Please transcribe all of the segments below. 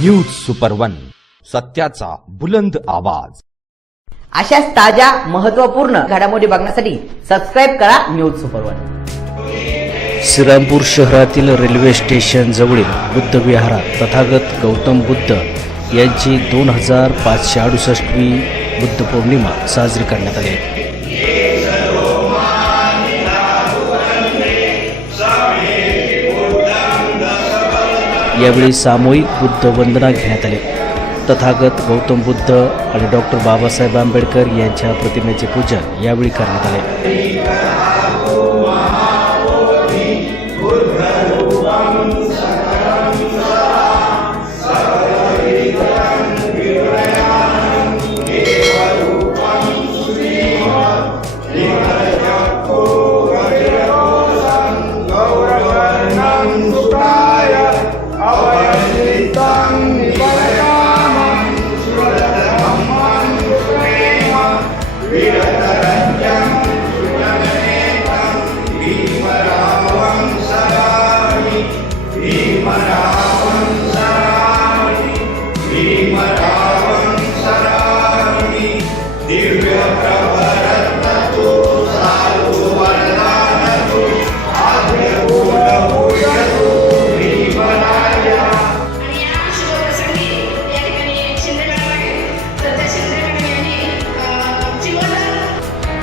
News super one सत्याचा बुलंद आवाज. अशाच ताज्या महत्त्वपूर्ण घडामोडी बघण्यासाठी सबस्क्राईब करा न्यूज सुपर वन श्रीरामपूर शहरातील रेल्वे स्टेशन जवळील बुद्ध विहारात तथागत गौतम बुद्ध यांची दोन हजार पाचशे अडुसष्टवी बुद्ध पौर्णिमा साजरी करण्यात आली. यावेळी सामूहिक बुद्ध वंदना घेण्यात आली. तथागत गौतम बुद्ध आणि डॉक्टर बाबासाहेब आंबेडकर यांच्या प्रतिमेचे पूजन यावेळी करण्यात आले.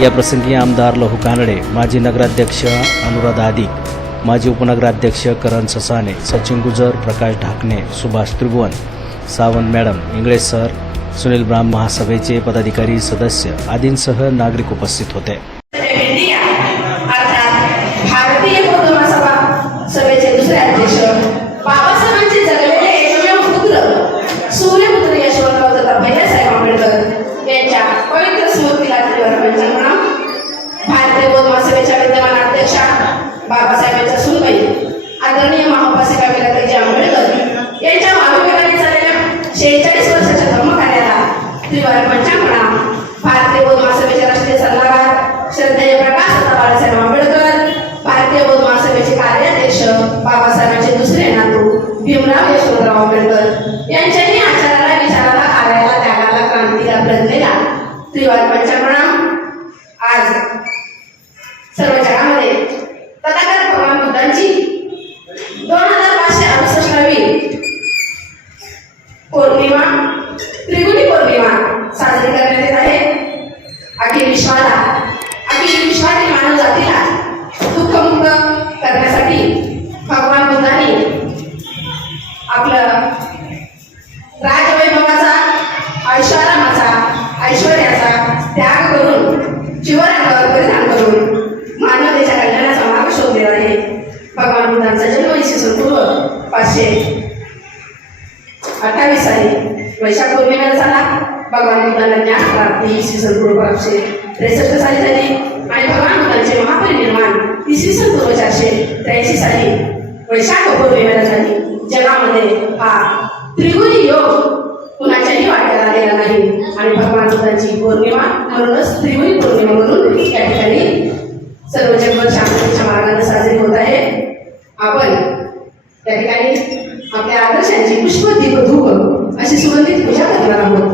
याप्रसंगी या प्रसंगी आमदार लहू कानडे माजी नगराध्यक्ष अनुराधा अधिक माजी उपनगराध्यक्ष करण ससाने सचिन गुजर प्रकाश ढाकणे सुभाष त्रिभुवन सावंत मॅडम इंगळे सर सुनील ब्राह्म महासभेचे पदाधिकारी सदस्य आदींसह नागरिक उपस्थित होते. त्रिवार पंचांगणा आज सर्वच्या जगामध्ये तथागत भगवान बुद्धांची दोन हजार पाचशे अडुसष्टावी पौर्णिमा त्रिगुणी पौर्णिमा साजरी करण्यात येत आहे अखिल विश्वाला अखिल विश्वातील मानव जातीला दुःखमुक्त करण्यासाठी भगवान बुद्धांनी आपलं राजवैभवाचा ऐश्वरामाचा ऐश्वर्याचा त्याग करून जीवनावर परिधान करून मानवतेच्या कल्याणाचा मार्ग शोधलेला आहे. भगवान बुद्धांचा जन्म इसवी सन पूर्व पाचशे इसवी त्रेसष्ट साली झाली. आणि भगवान बुद्धांचे महापरिनिर्वाण इसवी सन पूर्व चारशे त्र्याऐंशी साली वैशाख पौर्णिमेला झाली. जगामध्ये हा त्रिगुणी योग कुणाच्याही वाट्याला आलेला नाही. आणि भगवान बुद्धांची पौर्णिमा म्हणूनच त्रिगुणी पौर्णिमा म्हणून या ठिकाणी सर्व जगभर शांततेच्या मार्गाने साजरी होत आहे. आपण त्या ठिकाणी आपल्या आदर्शांची पुष्प दीप धूप अशी सुगंधित पूजा करणार आहोत.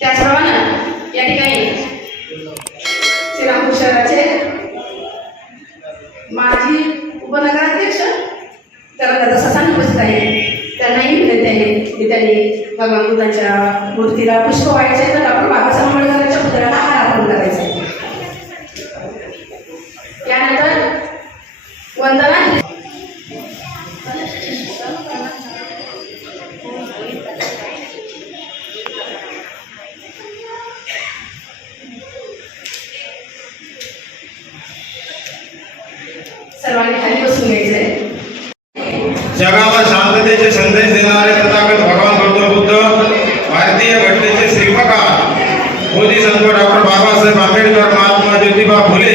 त्याचप्रमाणे या ठिकाणी श्रीरामपूर शहराचे माजी उपनगराध्यक्ष त्याला दादा ससाने उपस्थित आहे. त्यांनाही विनंती आहे. की त्यांनी भगवान बुद्धाच्या मूर्तीला पुष्प व्हायचे तर आपण बाबासाहेब आंबेडकरांच्या पुतळ्याला हार अर्पण करायचा आहे. जगाला संदेश देणारे तथागत भगवान गौतम बुद्ध भारतीय घटनेचे शिल्पकार मोदी संत डॉक्टर बाबासाहेब आंबेडकर महात्मा ज्योतिबा फुले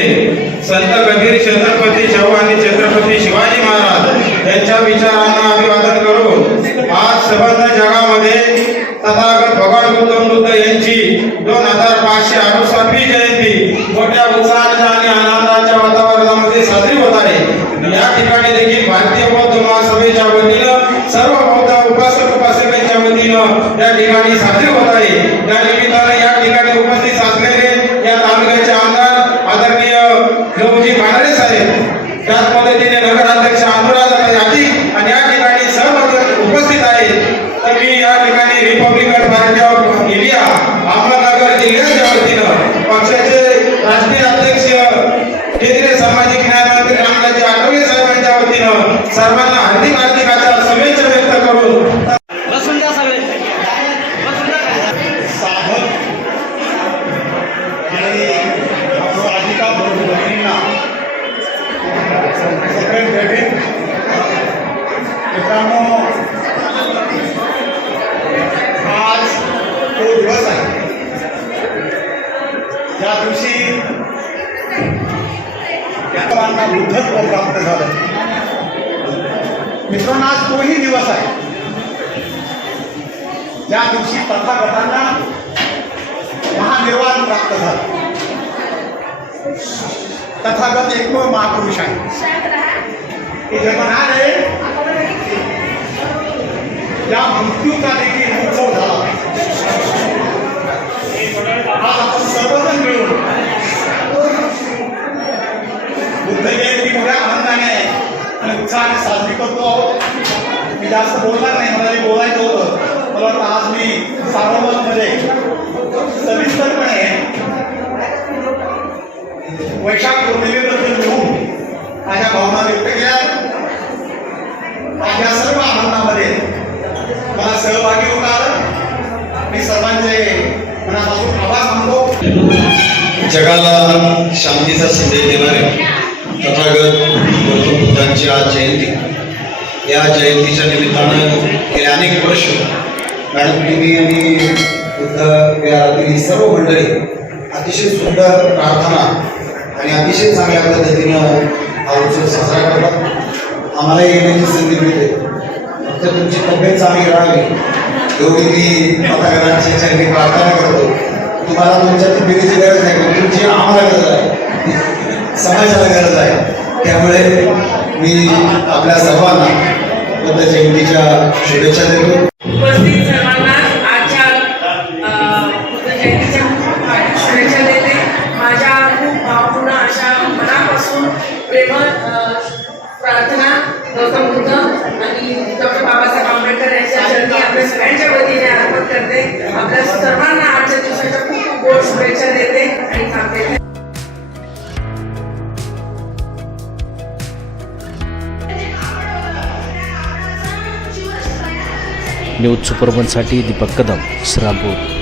संत कबीर छत्रपती शाहू आणि छत्रपती शिवाजी महाराज यांच्या विचारांना अभिवादन करून आज संबंध जगामध्ये तथागत भगवान गौतम बुद्ध यांची दोन हजार पाचशे अडुसष्टवी जयंती मोठ्या उत्साहाने उत्साहाच्या आणि आनंदाच्या वातावरणामध्ये साजरी होत आहे या ठिकाणी देखील भारतीय बौद्ध महासभेच्या वतीनं सर्व बौद्ध उपासक उपासकांच्या वतीनं या ठिकाणी साजरी होत आहे. त्या निमित्ताने या ठिकाणी उपस्थित असलेले या तालुक्याचे आमदार आदरणीय योगजी भांडारे साहेब त्याच पद्धतीने नगराध्यक्ष अनुराधा यादी आणि या ठिकाणी सर्व उपस्थित आहेत. तर मी या ठिकाणी Republican party of India Ahmednagar जिल्ह्याच्या वतीनं पक्षाचे राष्ट्रीय अध्यक्ष केंद्रीय सामाजिक न्याय मंत्री रामराजे आठवले साहेबांच्या वतीनं सर्वांना हार्दिक हार्दिक अशा शुभेच्छा व्यक्त करून साधक आणि अधिका बहिणींना सगळे भेटेल मित्रांनो आज तो दिवस आहे या दिवशी या सर्वांना बुद्धत्व प्राप्त झालं. मित्रांनो आज तोही दिवस आहे. ज्या दिवशी तथागतांना महानिर्वाण प्राप्त झाला. तथागत एकमेव महापुरुष आहे ते जे म्हणाले या मृत्यूचा देखील उत्सव झाला आज आपण सर्वजण मिळून बुद्ध जयंती मोठ्या आनंदाने आणि उत्साहाने साजरी करतो आहोत मी जास्त बोलणार नाही मला जे बोलायचं होतं मला वाटतं आज सविस्तरपणे वैशाख पौर्णिमेबद्दल लिहून माझ्या भावना व्यक्त केल्या. माझ्या सर्व आनंदामध्ये मला सहभागी होता आलं. मी सर्वांचे मनापासून आभार मानतो. जगाला शांतीचा संदेश देणारे तथागत गौतम बुद्धांची आज जयंती. या जयंतीच्या निमित्तानं गेले अनेक वर्ष मॅडम तुम्ही आणि बुद्ध विहारातील ही सर्व मंडळी अतिशय सुंदर प्रार्थना आणि अतिशय चांगल्या पद्धतीनं हा उत्सव साजरा करतात. आम्हालाही येण्याची संधी मिळते. फक्त तुमची तब्येत चांगली राहावी एवढी मी तथागतांची चरणी प्रार्थना करतो. तुम्हाला तुमच्या तब्येतीची गरज नाही पण तुमची आम्हाला गरज आहे. समाजाला गरज आहे. त्यामुळे मी आपल्या सर्वांना बुद्ध जयंतीच्या शुभेच्छा देतो. उपस्थित सर्वांना आजच्या जयंतीच्या शुभेच्छा देते. माझ्या खूप भावपूर्ण अशा मनापासून प्रेमळ प्रार्थना गौतम बुद्ध आणि डॉक्टर बाबासाहेब आंबेडकर यांच्या चरणी आपल्या सगळ्यांच्या वतीने अर्पण करते. आपल्या सर्वांना आजच्या न्यूज सुपरवनसाठी दीपक कदम श्रामपूर